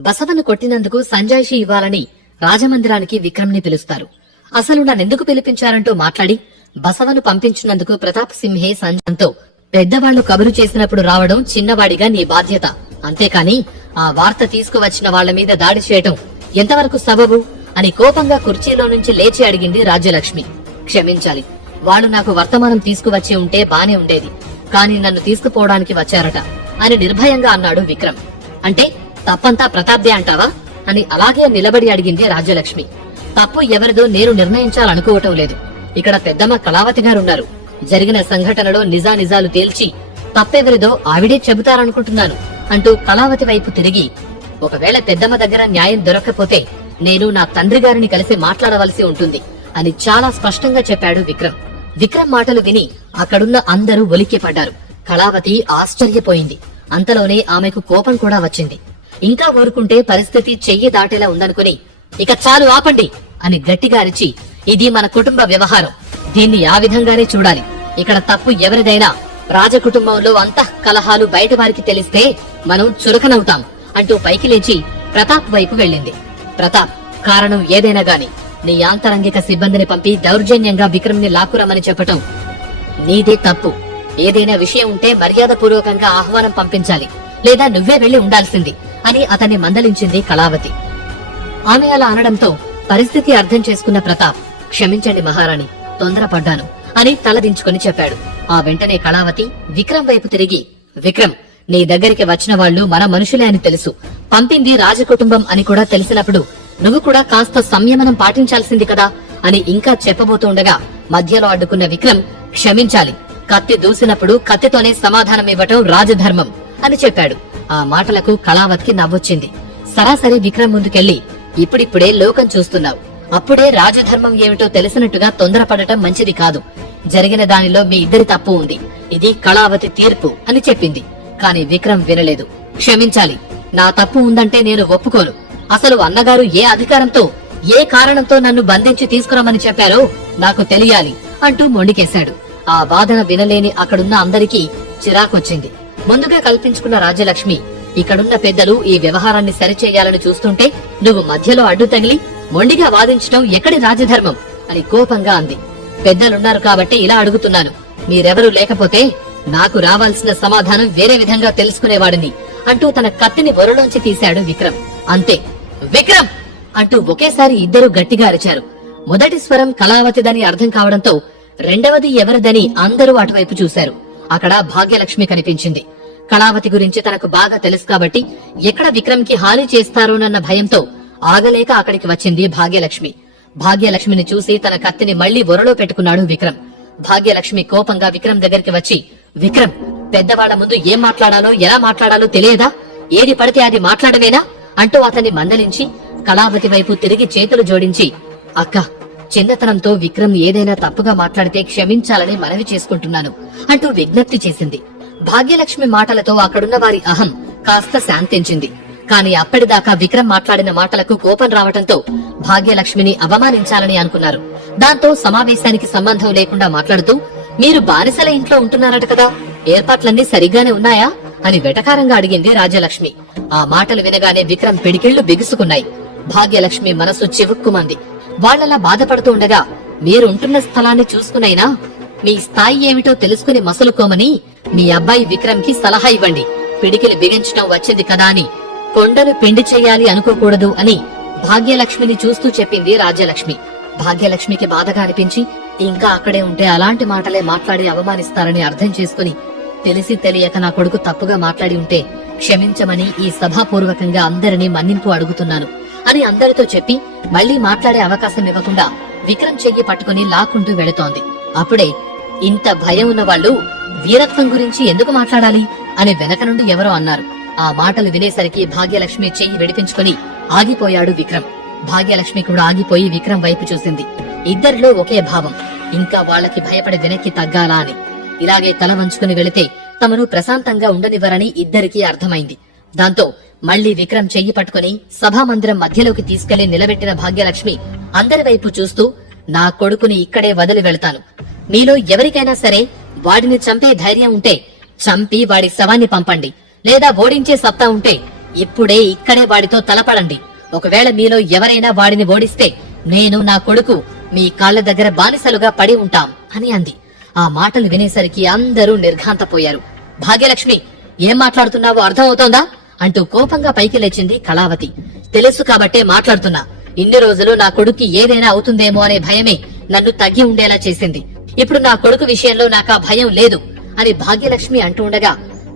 బసవను కొట్టినందుకు సంజాయిషి ఇవ్వాలని రాజమందిరానికి విక్రమ్ని పిలుస్తారు. అసలు నన్నెందుకు పిలిపించారంటూ మాట్లాడి బసవను పంపించినందుకు ప్రతాప్ సింహే సంజయ్తో పెద్దవాళ్లు కబురు చేసినప్పుడు రావడం చిన్నవాడిగా నీ బాధ్యత, అంతేకాని ఆ వార్త తీసుకువచ్చిన వాళ్ల మీద దాడి చేయటం ఎంతవరకు సబబు అని కోపంగా కుర్చీలో నుంచి లేచి అడిగింది రాజ్యలక్ష్మి. క్షమించాలి, వాళ్లు నాకు వర్తమానం తీసుకువచ్చి ఉంటే బానే ఉండేది, కాని నన్ను తీసుకుపోవడానికి వచ్చారట అని నిర్భయంగా అన్నాడు విక్రమ్. అంటే తప్పంతా ప్రతాప్దే అంటావా అని అలాగే నిలబడి అడిగింది రాజ్యలక్ష్మి. తప్పు ఎవరిదో నేను నిర్ణయించాలనుకోవటం లేదు. ఇక్కడ పెద్దమ్మ కళావతి గారున్నారు. జరిగిన సంఘటనలో నిజానిజాలు తేల్చి తప్పెవరిదో ఆవిడే చెబుతారనుకుంటున్నాను అంటూ కళావతి వైపు తిరిగి, ఒకవేళ పెద్దమ్మ దగ్గర న్యాయం దొరక్కపోతే నేను నా తండ్రి గారిని కలిసి మాట్లాడవలసి ఉంటుంది అని చాలా స్పష్టంగా చెప్పాడు విక్రమ్. విక్రమ్ మాటలు విని అక్కడున్న అందరూ ఉలిక్కిపడ్డారు. కళావతి ఆశ్చర్యపోయింది. అంతలోనే ఆమెకు కోపం కూడా వచ్చింది. ఇంకా ఊరుకుంటే పరిస్థితి చెయ్యి దాటేలా ఉందనుకుని, ఇక చాలు ఆపండి అని గట్టిగా అరిచి, ఇది మన కుటుంబ వ్యవహారం, దీన్ని ఆ విధంగానే చూడాలి. ఇక్కడ తప్పు ఎవరిదైనా రాజకుటుంబంలో అంతః కలహాలు బయట వారికి తెలిస్తే మనం చురకనవుతాం అంటూ పైకి లేచి ప్రతాప్ వైపు వెళ్ళింది. ప్రతాప్, కారణం ఏదైనా గాని నీ ఆంతరంగిక సిబ్బందిని పంపి దౌర్జన్యంగా విక్రమ్ ని లాక్కురమని చెప్పటం నీదే తప్పు. ఏదైనా విషయం ఉంటే మర్యాదపూర్వకంగా ఆహ్వానం పంపించాలి, లేదా నువ్వే వెళ్లి ఉండాల్సింది అని అతన్ని మందలించింది కళావతి. ఆమె అలా అనడంతో పరిస్థితి అర్థం చేసుకున్న ప్రతాప్, క్షమించండి మహారాణి, తొందరపడ్డాను అని తలదించుకుని చెప్పాడు. ఆ వెంటనే కళావతి విక్రమ్ వైపు తిరిగి, విక్రమ్, నీ దగ్గరికి వచ్చిన వాళ్లు మన మనుషులే అని తెలుసు, పంపింది రాజకుటుంబం అని కూడా తెలిసినప్పుడు నువ్వు కూడా కాస్త సంయమనం పాటించాల్సింది కదా అని ఇంకా చెప్పబోతుండగా మధ్యలో అడ్డుకున్న విక్రమ్, క్షమించాలి, కత్తి దూసినప్పుడు కత్తితోనే సమాధానం ఇవ్వటం రాజధర్మం అని చెప్పాడు. ఆ మాటలకు కళావతికి నవ్వొచ్చింది. సరాసరి విక్రమ్ ముందుకెళ్లి, ఇప్పుడిప్పుడే లోకం చూస్తున్నావు, అప్పుడే రాజధర్మం ఏమిటో తెలిసినట్టుగా తొందరపడటం మంచిది కాదు. జరిగిన దానిలో మీ ఇద్దరి తప్పు ఉంది, ఇది కళావతి తీర్పు అని చెప్పింది. కాని విక్రమ్ వినలేదు. క్షమించాలి, నా తప్పు ఉందంటే నేను ఒప్పుకోను. అసలు అన్నగారు ఏ అధికారంతో, ఏ కారణంతో నన్ను బంధించి తీసుకురమ్మని చెప్పారో నాకు తెలియాలి అంటూ మొండికేశాడు. ఆ వాదన వినలేని అక్కడున్న అందరికీ చిరాకొచ్చింది. ముందుగా కల్పించుకున్న రాజ్యలక్ష్మి, ఇక్కడున్న పెద్దలు ఈ వ్యవహారాన్ని సరిచేయాలని చూస్తుంటే నువ్వు మధ్యలో అడ్డు తగిలి మొండిగా వాదించడం ఎక్కడి రాజధర్మం అని కోపంగా అంది. పెద్దలున్నారు కాబట్టి ఇలా అడుగుతున్నాను, మీరెవరూ లేకపోతే నాకు రావాల్సిన సమాధానం వేరే విధంగా తెలుసుకునేవాడిని అంటూ తన కత్తిని బొరలోంచి తీశాడు విక్రమ్. అంతే, విక్రమ్ అంటూ ఒకేసారి ఇద్దరు గట్టిగా అరిచారు. మొదటి స్వరం కళావతిదని అర్థం కావడంతో రెండవది ఎవరిదని అందరూ అటువైపు చూశారు. అక్కడ భాగ్యలక్ష్మి కనిపించింది. కళావతి గురించి తనకు బాగా తెలుసు కాబట్టి ఎక్కడ విక్రమ్ కి హాని చేస్తారోనన్న భయంతో ఆగలేక అక్కడికి వచ్చింది భాగ్యలక్ష్మి. భాగ్యలక్ష్మిని చూసి తన కత్తిని మళ్లీ బొరలో పెట్టుకున్నాడు విక్రమ్. భాగ్యలక్ష్మి కోపంగా విక్రమ్ దగ్గరికి వచ్చి, విక్రమ్, పెద్దవాళ్ల ముందు ఏం మాట్లాడాలో ఎలా మాట్లాడాలో తెలియదా? ఏది పడితే అది మాట్లాడవేనా అంటూ అతన్ని మందలించి కళావతి వైపు తిరిగి చేతులు జోడించి, అక్క, చిన్నతనంతో విక్రమ్ ఏదైనా తప్పుగా మాట్లాడితే క్షమించాలని మనవి చేసుకుంటున్నాను అంటూ విజ్ఞప్తి చేసింది. భాగ్యలక్ష్మి మాటలతో అక్కడున్న వారి అహం కాస్త శాంతించింది. కాని అప్పటిదాకా విక్రమ్ మాట్లాడిన మాటలకు కోపం రావటంతో భాగ్యలక్ష్మిని అవమానించాలని అనుకున్నారు. దాంతో సమావేశానికి సంబంధం లేకుండా మాట్లాడుతూ, మీరు బానిసల ఇంట్లో ఉంటున్నారట కదా, ఏర్పాట్లన్నీ సరిగ్గానే ఉన్నాయా అని వెటకారంగా అడిగింది రాజ్యలక్ష్మి. ఆ మాటలు వినగానే విక్రమ్ పిడికిళ్లు బిగుసుకున్నాయి. భాగ్యలక్ష్మి మనసు చివుక్కుమంది. వాళ్లలా బాధపడుతూ ఉండగా, మీరుంటున్న స్థలాన్ని చూసుకునైనా మీ స్థాయి ఏమిటో తెలుసుకుని మసలుకోమని మీ అబ్బాయి విక్రమ్ కి సలహా ఇవ్వండి. పిడికిలు బిగించటం వచ్చింది కదా అని కొండను పిండి చెయ్యాలి అనుకోకూడదు అని భాగ్యలక్ష్మిని చూస్తూ చెప్పింది రాజ్యలక్ష్మి. భాగ్యలక్ష్మికి బాధగా అనిపించి, ఇంకా అక్కడే ఉంటే అలాంటి మాటలే మాట్లాడి అవమానిస్తారని అర్థం చేసుకుని, తెలిసి తెలియక నా కొడుకు తప్పుగా మాట్లాడి ఉంటే క్షమించమని ఈ సభాపూర్వకంగా అందరినీ మన్నింపు అడుగుతున్నాను అని అందరితో చెప్పి మళ్లీ మాట్లాడే అవకాశం ఇవ్వకుండా విక్రమ్ చెయ్యి పట్టుకుని లాక్కుంటూ వెళుతోంది. అప్పుడే, ఇంత భయం ఉన్న వాళ్లు వీరత్వం గురించి ఎందుకు మాట్లాడాలి అని వెనక నుండి ఎవరో అన్నారు. ఆ మాటలు వినేసరికి భాగ్యలక్ష్మి చెయ్యి విడిపించుకుని ఆగిపోయాడు విక్రమ్. భాగ్యలక్ష్మి కూడా ఆగిపోయి విక్రమ్ వైపు చూసింది. ఇద్దరిలో ఒకే భావం, ఇంకా వాళ్లకి భయపడి వెనక్కి తగ్గాలా అని. ఇలాగే తల వంచుకుని వెళితే తమను ప్రశాంతంగా ఉండనివ్వరని ఇద్దరికీ అర్థమైంది. దాంతో మళ్లీ విక్రమ్ చెయ్యి పట్టుకుని సభామందిరం మధ్యలోకి తీసుకెళ్లి నిలబెట్టిన భాగ్యలక్ష్మి అందరి వైపు చూస్తూ, నా కొడుకుని ఇక్కడే వదిలి వెళతాను. మీలో ఎవరికైనా సరే వాడిని చంపే ధైర్యం ఉంటే చంపి వాడి శవాన్ని పంపండి, లేదా ఓడించే సత్తా ఉంటే ఇప్పుడే ఇక్కడే వాడితో తలపడండి. ఒకవేళ మీలో ఎవరైనా వాడిని ఓడిస్తే నేను నా కొడుకు మీ కాళ్ల దగ్గర బానిసలుగా పడి ఉంటాం అని అంది. ఆ మాటలు వినేసరికి అందరూ నిర్ఘాంతపోయారు. భాగ్యలక్ష్మి, ఏం మాట్లాడుతున్నావో అర్థమవుతోందా అంటూ కోపంగా పైకి లేచింది కళావతి. తెలుసు కాబట్టే మాట్లాడుతున్నా. ఇన్ని రోజులు నా కొడుక్కి ఏదైనా అవుతుందేమో అనే భయమే నన్ను తగ్గి ఉండేలా చేసింది. ఇప్పుడు నా కొడుకు విషయంలో నాకా భయం లేదు అని భాగ్యలక్ష్మి అంటూ ఉండగా,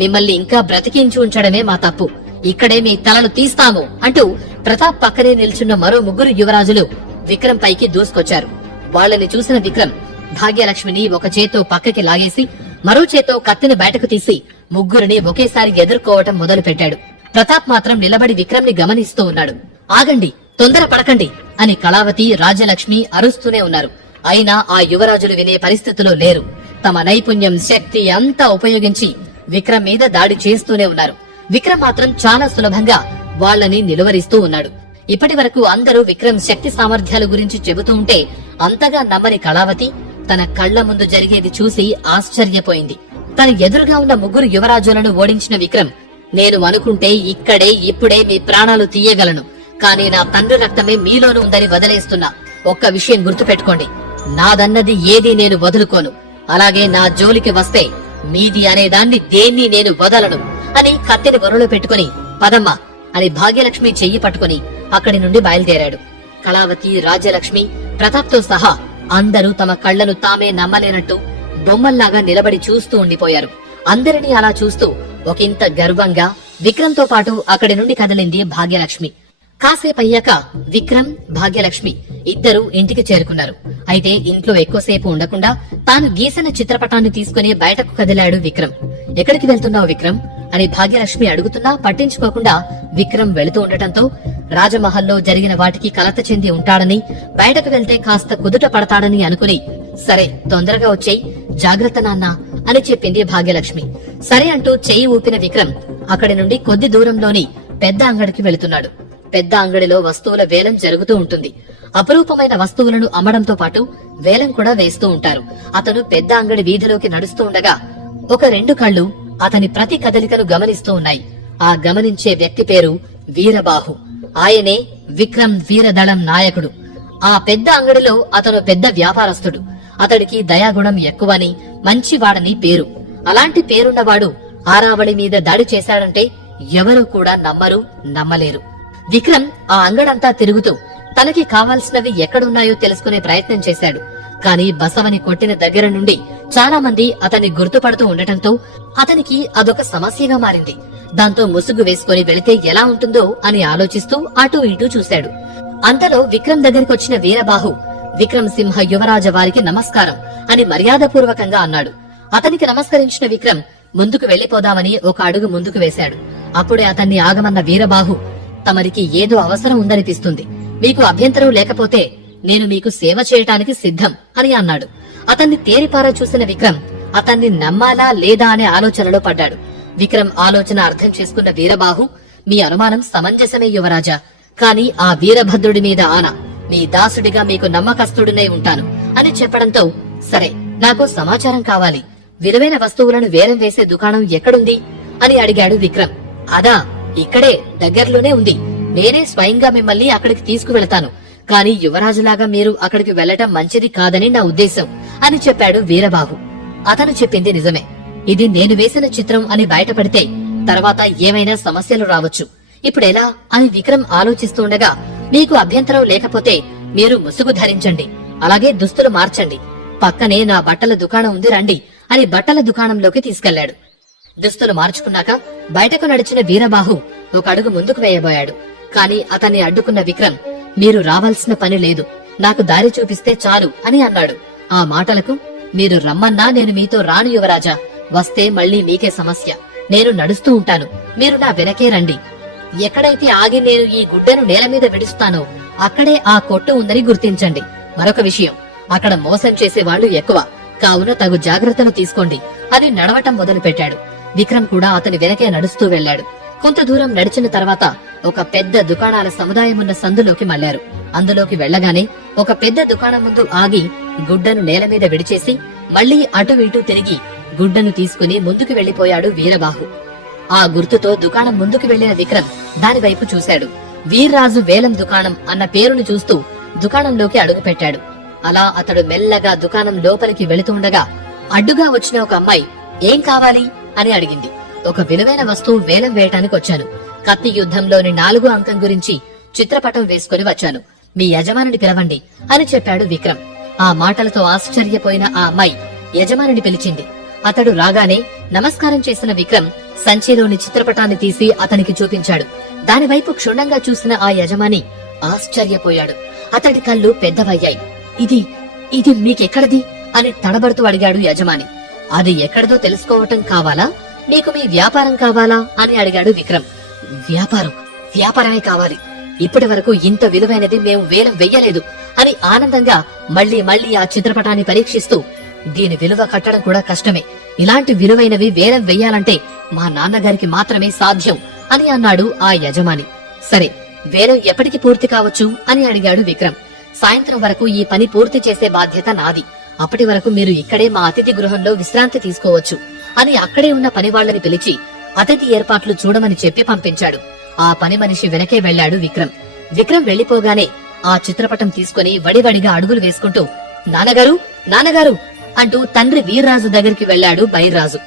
మిమ్మల్ని ఇంకా బ్రతికించి ఉంచడమే మా తప్పు. ఇక్కడే మీ తలలు తీస్తాము అంటూ ప్రతాప్ పక్కనే నిల్చున్న మరో ముగ్గురు యువరాజులు విక్రమ్ పైకి దూసుకొచ్చారు. వాళ్ళని చూసిన విక్రమ్ భాగ్యలక్ష్మిని ఒక చేత్తో పక్కకి లాగేసి మరో చేత్తో కత్తిని బయటకు తీసి ముగ్గురిని ఒకేసారి ఎదుర్కోవటం మొదలు పెట్టాడు. ప్రతాప్ మాత్రం నిలబడి విక్రమ్ ని గమనిస్తూ ఉన్నాడు. ఆగండి, తొందర పడకండి అని కళావతి, రాజ్యలక్ష్మి అరుస్తూనే ఉన్నారు. అయినా ఆ యువరాజులు వినే పరిస్థితిలో లేరు. తమ నైపుణ్యం, శక్తి అంతా ఉపయోగించి విక్రమ్ మీద దాడి చేస్తూనే ఉన్నారు. విక్రమ్ మాత్రం చాలా సులభంగా వాళ్లని నిలువరిస్తూ ఉన్నాడు. ఇప్పటి వరకు అందరూ విక్రమ్ శక్తి సామర్థ్యాల గురించి చెబుతూ ఉంటే అంతగా నమ్మని కళావతి తన కళ్ల ముందు జరిగేది చూసి ఆశ్చర్యపోయింది. తన ఎదురుగా ఉన్న ముగ్గురు యువరాజులను ఓడించిన విక్రమ్, నేను అనుకుంటే ఇక్కడే ఇప్పుడే మీ ప్రాణాలు తీయగలను, కానీ నా తండ్రి రక్తమే మీలోనూ ఉందని వదిలేస్తున్నా. ఒక్క విషయం గుర్తుపెట్టుకోండి, నాదన్నది ఏదీ నేను వదులుకోను. అలాగే నా జోలికి వస్తే మీది అనేదాన్ని దేన్ని నేను వదలను అని కత్తిని గొర్రెలో పెట్టుకుని పదమ్మ అని భాగ్యలక్ష్మి చెయ్యి పట్టుకుని అక్కడి నుండి బయలుదేరాడు. కళావతి, రాజ్యలక్ష్మి, ప్రతాప్ తో సహా అందరూ తమ కళ్లను తామే నమ్మలేనట్టు బొమ్మల్లాగా నిలబడి చూస్తూ ఉండిపోయారు. అందరినీ అలా చూస్తూ ఒకంత గర్వంగా విక్రమ్ తో పాటు అక్కడి నుండి కదిలింది భాగ్యలక్ష్మి. కాసేపయ్యాక విక్రమ్, భాగ్యలక్ష్మి ఇద్దరు ఇంటికి చేరుకున్నారు. అయితే ఇంట్లో ఎక్కువసేపు ఉండకుండా తాను గీసిన చిత్రపటాన్ని తీసుకుని బయటకు కదిలాడు విక్రమ్. ఎక్కడికి వెళ్తున్నావు విక్రమ్ అని భాగ్యలక్ష్మి అడుగుతున్నా పట్టించుకోకుండా విక్రమ్ వెళుతూ ఉండటంతో రాజమహల్లో జరిగిన వాటికి కలత చెంది ఉంటాడని, బయటకు వెళ్తే కాస్త కుదుట పడతాడని అనుకుని, సరే తొందరగా వచ్చేయ్, జాగ్రత్త నాన్న అని చెప్పింది భాగ్యలక్ష్మి. సరే అంటూ చెయ్యి ఊపిన విక్రమ్ అక్కడి నుండి కొద్ది దూరంలోని పెద్ద అంగడికి వెళుతున్నాడు. పెద్ద అంగడిలో వస్తువుల వేలం జరుగుతూ ఉంటుంది. అపురూపమైన వస్తువులను అమ్మడంతో పాటు వేలం కూడా వేస్తూ ఉంటారు. అతను పెద్ద అంగడి వీధిలోకి నడుస్తూ ఉండగా ఒక రెండు కళ్ళు అతని ప్రతి కదలికను గమనిస్తూ ఉన్నాయి. ఆ గమనించే వ్యక్తి పేరు వీరబాహు. ఆయనే విక్రమ్ వీరదళం నాయకుడు. ఆ పెద్ద అంగడిలో అతను పెద్ద వ్యాపారస్తుడు. అతడికి దయాగుణం ఎక్కువని, మంచివాడని పేరు. అలాంటి పేరున్నవాడు ఆరావళి మీద దాడి చేశాడంటే ఎవరూ కూడా నమ్మరు, నమ్మలేరు. విక్రమ్ ఆ అంగడంతా తిరుగుతూ తనకి కావాల్సినవి ఎక్కడున్నాయో తెలుసుకునే ప్రయత్నం చేశాడు. కాని బసవని కొట్టిన దగ్గర నుండి చాలా మంది అతన్ని గుర్తుపడుతూ ఉండటంతో అతనికి అదొక సమస్యగా మారింది. దాంతో ముసుగు వేసుకుని వెళితే ఎలా ఉంటుందో అని ఆలోచిస్తూ అటూ ఇటూ చూశాడు. అంతలో విక్రమ్ దగ్గరికొచ్చిన వీరబాహు, విక్రమ్ సింహ యువరాజ వారికి నమస్కారం అని మర్యాదపూర్వకంగా అన్నాడు. అతనికి నమస్కరించిన విక్రమ్ ముందుకు వెళ్లిపోదామని ఒక అడుగు ముందుకు వేశాడు. అప్పుడే అతన్ని ఆగమన్న వీరబాహు, తమరికి ఏదో అవసరం ఉందనిపిస్తుంది. మీకు అభ్యంతరం లేకపోతే నేను మీకు సేవ చేయటానికి సిద్ధం అని అన్నాడు. అతన్ని తేరిపారా చూసిన విక్రమ్ అతన్ని నమ్మాలా లేదా అనే ఆలోచనలో పడ్డాడు. విక్రమ్ ఆలోచన అర్థం చేసుకున్న వీరబాహు, మీ అనుమానం సమంజసమే యువరాజా, కాని ఆ వీరభద్రుడి మీద ఆన, మీ దాసుడిగా మీకు నమ్మకస్తుడినే ఉంటాను అని చెప్పడంతో, సరే నాకు సమాచారం కావాలి, విలువైన వస్తువులను వేలం వేసే దుకాణం ఎక్కడుంది అని అడిగాడు విక్రమ్. అదా, ఇక్కడే దగ్గరలోనే ఉంది. నేనే స్వయంగా మిమ్మల్ని అక్కడికి తీసుకువెళతాను. కాని యువరాజులాగా మీరు అక్కడికి వెళ్లటం మంచిది కాదని నా ఉద్దేశం అని చెప్పాడు వీరబాహు. అతను చెప్పింది నిజమే. ఇది నేను వేసిన చిత్రం అని బయటపడితే తర్వాత ఏమైనా సమస్యలు రావచ్చు. ఇప్పుడెలా అని విక్రమ్ ఆలోచిస్తుండగా, మీకు అభ్యంతరం లేకపోతే మీరు ముసుగు ధరించండి, అలాగే దుస్తులు మార్చండి, పక్కనే నా బట్టల దుకాణం ఉంది రండి అని బట్టల దుకాణంలోకి తీసుకెళ్లాడు. దుస్తులు మార్చుకున్నాక బయటకు నడిచిన వీరబాహు ఒక అడుగు ముందుకు వేయబోయాడు. కాని అతన్ని అడ్డుకున్న విక్రమ్, మీరు రావాల్సిన పని లేదు, నాకు దారి చూపిస్తే చాలు అని అన్నాడు. ఆ మాటలకు, మీరు రమ్మన్నా నేను మీతో రాను యువరాజా, వస్తే మళ్లీ మీకే సమస్య. నేను నడుస్తూ ఉంటాను, మీరు నా వెనకే రండి. ఎక్కడైతే ఆగి నేను ఈ గుడ్డను నేల మీద విడుస్తానో అక్కడే ఆ కొట్టు ఉందని గుర్తించండి. మరొక విషయం, అక్కడ మోసం చేసేవాళ్లు ఎక్కువ, కావున తగు జాగ్రత్తలు తీసుకోండి అని నడవటం మొదలు పెట్టాడు. విక్రమ్ కూడా అతని వెనకే నడుస్తూ వెళ్లాడు. కొంత దూరం నడిచిన తర్వాత ఒక పెద్ద దుకాణాల సముదాయమున్న సందులోకి మళ్లారు. అందులోకి వెళ్లగానే ఒక పెద్ద దుకాణం ముందు ఆగి గుడ్డను నేల మీద విడిచేసి మళ్లీ అటు ఇటు తిరిగి గుడ్డను తీసుకుని ముందుకు వెళ్లిపోయాడు వీరబాహు. ఆ గుర్తుతో దుకాణం ముందుకు వెళ్లిన విక్రమ్ దాని వైపు చూశాడు. వీర్రాజు వేలం దుకాణం అన్న పేరును చూస్తూ దుకాణంలోకి అడుగుపెట్టాడు. అలా అతడు మెల్లగా దుకాణం లోపలికి వెళుతుండగా అడ్డుగా వచ్చిన ఒక అమ్మాయి ఏం కావాలి అని అడిగింది. ఒక విలువైన వస్తువు వేలం వేయటానికి వచ్చాను. కత్తి యుద్ధంలోని 4వ అంకం గురించి చిత్రపటం వేసుకుని వచ్చాను. మీ యజమానిని పిలవండి అని చెప్పాడు విక్రమ్. ఆ మాటలతో ఆశ్చర్యపోయిన ఆ అమ్మాయి యజమానిని పిలిచింది. అతడు రాగానే నమస్కారం చేసిన విక్రమ్ సంచిలోని చిత్రపటాన్ని తీసి అతనికి చూపించాడు. దానివైపు క్షుణ్ణంగా చూసిన ఆ యజమాని ఆశ్చర్యపోయాడు. అతడి కళ్ళు పెద్దవయ్యాయి. ఇది ఇది మీకెక్కడది అని తడబడుతూ అడిగాడు యజమాని. అది ఎక్కడదో తెలుసుకోవటం కావాలా, మీకు మీ వ్యాపారం కావాలా అని అడిగాడు విక్రమ్. వ్యాపారమే కావాలి. ఇప్పటి వరకు ఇంత విలువైనది మేము వేలం వెయ్యలేదు అని ఆనందంగా మళ్లీ ఆ చిత్రపటాన్ని పరీక్షిస్తూ, దీని విలువ కట్టడం కూడా కష్టమే. ఇలాంటి విలువైనవి వేలం వెయ్యాలంటే మా నాన్నగారికి మాత్రమే సాధ్యం అని అన్నాడు ఆ యజమాని. సరే, వేలం ఎప్పటికి పూర్తి కావచ్చు అని అడిగాడు విక్రమ్. సాయంత్రం వరకు ఈ పని పూర్తి చేసే బాధ్యత నాది. అప్పటి వరకు మీరు ఇక్కడే మా అతిథి గృహంలో విశ్రాంతి తీసుకోవచ్చు అని అక్కడే ఉన్న పనివాళ్లని పిలిచి అతిథి ఏర్పాట్లు చూడమని చెప్పి పంపించాడు. ఆ పని మనిషి వెనకే వెళ్లాడు విక్రమ్. విక్రమ్ వెళ్లిపోగానే ఆ చిత్రపటం తీసుకుని వడివడిగా అడుగులు వేసుకుంటూ నాన్నగారు అంటూ తండ్రి వీర్రాజు దగ్గరికి వెళ్లాడు బైర్రాజు.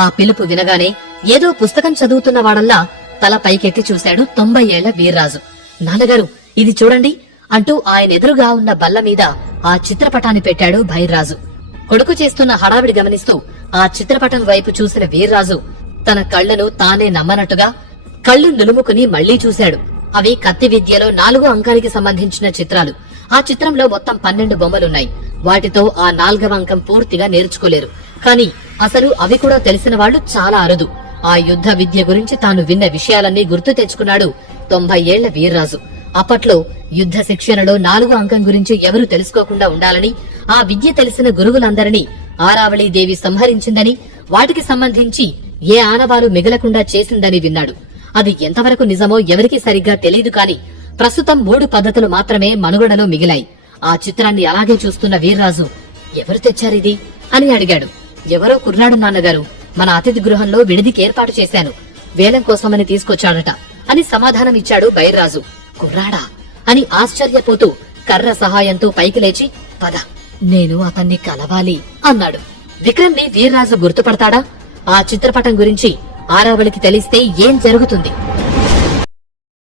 ఆ పిలుపు వినగానే ఏదో పుస్తకం చదువుతున్న వాడల్లా తల పైకెత్తి చూశాడు 90 ఏళ్ల వీర్రాజు. నాన్నగారు, ఇది చూడండి అంటూ ఆయన ఎదురుగా ఉన్న బల్ల మీద ఆ చిత్రపటాన్ని పెట్టాడు బైర్రాజు. కొడుకు చేస్తున్న హడావిడి గమనిస్తూ ఆ చిత్రపటం వైపు చూసిన వీర్రాజు తన కళ్లను తానే నమ్మనట్టుగా కళ్ళు నులుముకుని మళ్లీ చూశాడు. అవి కత్తి విద్యలో 4వ అంకానికి సంబంధించిన చిత్రాలు. ఆ చిత్రంలో మొత్తం 12 బొమ్మలున్నాయి. వాటితో ఆ 4వ అంకం పూర్తిగా నేర్చుకోలేరు. కానీ అసలు అవి కూడా తెలిసిన వాళ్లు చాలా అరుదు. ఆ యుద్ధ విద్య గురించి తాను విన్న విషయాలన్నీ గుర్తు తెచ్చుకున్నాడు 90 ఏళ్ల వీర్రాజు. అప్పట్లో యుద్ధ శిక్షణలో 4వ అంకం గురించి ఎవరూ తెలుసుకోకుండా ఉండాలని, ఆ విద్య తెలిసిన గురువులందరినీ ఆరావళీదేవి సంహరించిందని, వాటికి సంబంధించి ఏ ఆనవాలు మిగలకుండా చేసిందని విన్నాడు. అది ఎంతవరకు నిజమో ఎవరికీ సరిగ్గా తెలియదు. కాని ప్రస్తుతం 3 పద్ధతులు మాత్రమే మనుగడలో మిగిలాయి. ఆ చిత్రాన్ని అలాగే చూస్తున్న వీర్రాజు ఎవరు తెచ్చారిది అని అడిగాడు. ఎవరో కుర్రాడు నాన్నగారు, మన అతిథి గృహంలో విడిదికి ఏర్పాటు చేశాను, వేలం కోసమని తీసుకొచ్చాడట అని సమాధానం ఇచ్చాడు బైర్రాజు. కుర్రాడా అని ఆశ్చర్యపోతూ కర్ర సహాయంతో పైకి లేచి, పద, నేను అతన్ని కలవాలి అన్నాడు. విక్రమ్ ని వీర్రాజు గుర్తుపడతాడా? ఆ చిత్రపటం గురించి ఆరావళికి తెలిస్తే ఏం జరుగుతుంది?